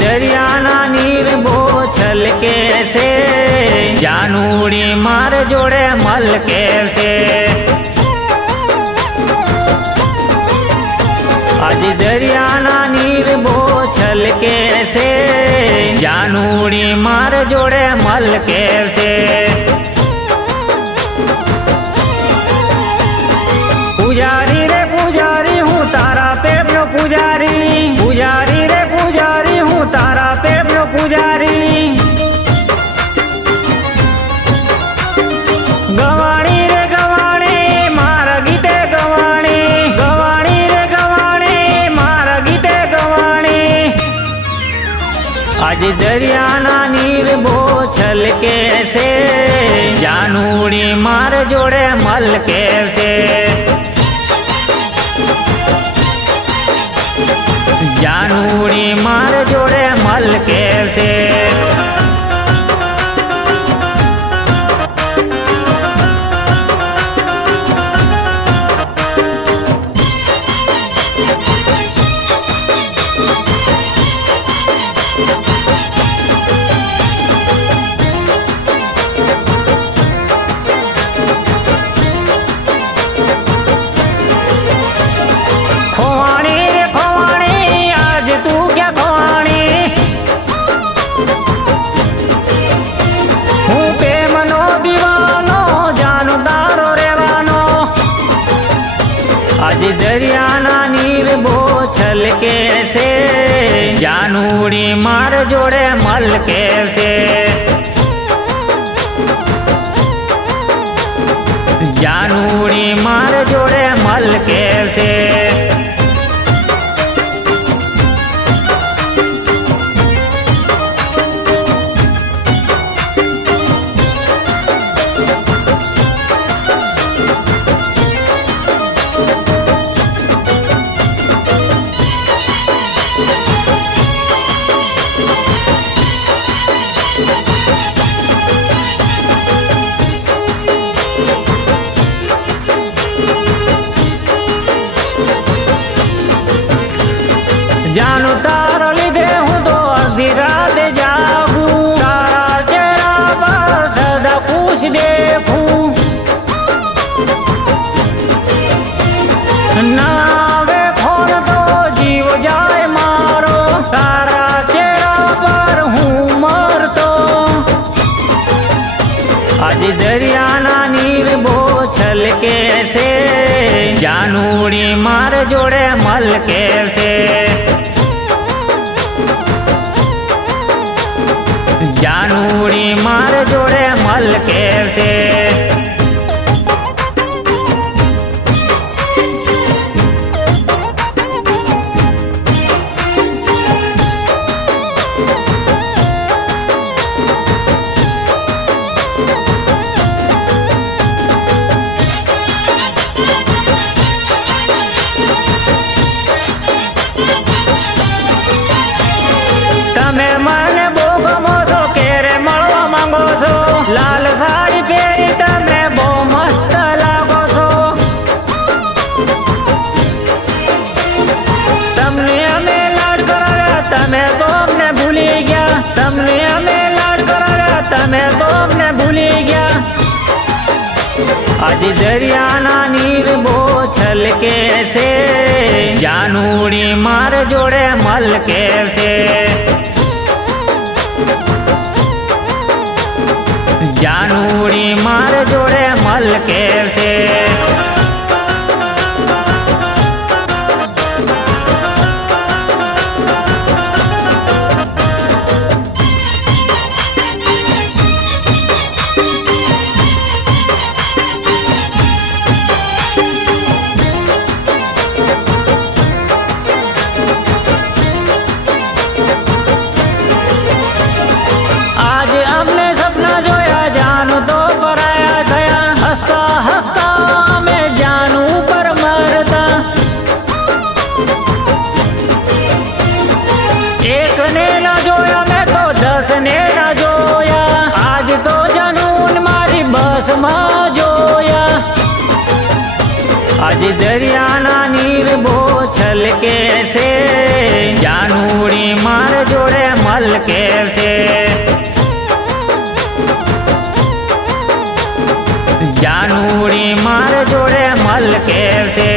दरियाना नीर बो छलके से जानूड़ी मार जोड़े मलके से। आज दरियाना नीर बो छलके से जानूड़ी मार जोड़े मलके से। पुजारी रे पुजारी हूँ तारा पेपलो पुजारी, पुजारी रे पुजारी हूँ तारा पेपलो पुजारी। गवाणी रे गवाणी मारा गीते गवाणी, गवाणी रे गवाणी मारा गीते गवाणी। आज दरियाना नीर बो छलके से जानूड़ी मार जोड़े मलके से। जानूड़ी मार जोड़े मलके से। आज दरियाना नीर बो छलके से जानूड़ी मार जोड़े मलके से। जानूड़ी मार जोड़े मलके से। जानू तारा लीधे हूँ तो अर्धी रात जागू, तारा चेहरा पर सदा खुश देखूं। ना वे फोन तो जीव जाए मारो, तारा चेहरा पर हूँ मर तो। आज दरियाना नीर बो छलके से जानूड़ी मार जोड़े मलके से। जानूड़ी मार जोड़े मलके से। तमे मन बोगमो छो केरे मळवा मांगो छो, लाल साड़ी पहेरी तमे बो मस्त लागो छो। तमने अमे लाड कराव्या तमे तो अमने भूली गया, तमने अमे लाड कराव्या तमे तो अमने भूली गया। आज दरियाना नीर बो छलके से जानूड़ी मार जोड़े मलके से। जानूड़ी मार जोड़े मलके से। आज हमने सपना जोया जानू तो पराया गया, हंसता हंसता मैं जानू पर मरता। एक ने ना जोया मैं तो 10 ने ना जोया, आज तो जानून मारी बस मां जोया। आज दरियाना नीर बो छलके से जानूड़ी मार जोड़े मलके से जानूड़ी मार जोड़े मलके से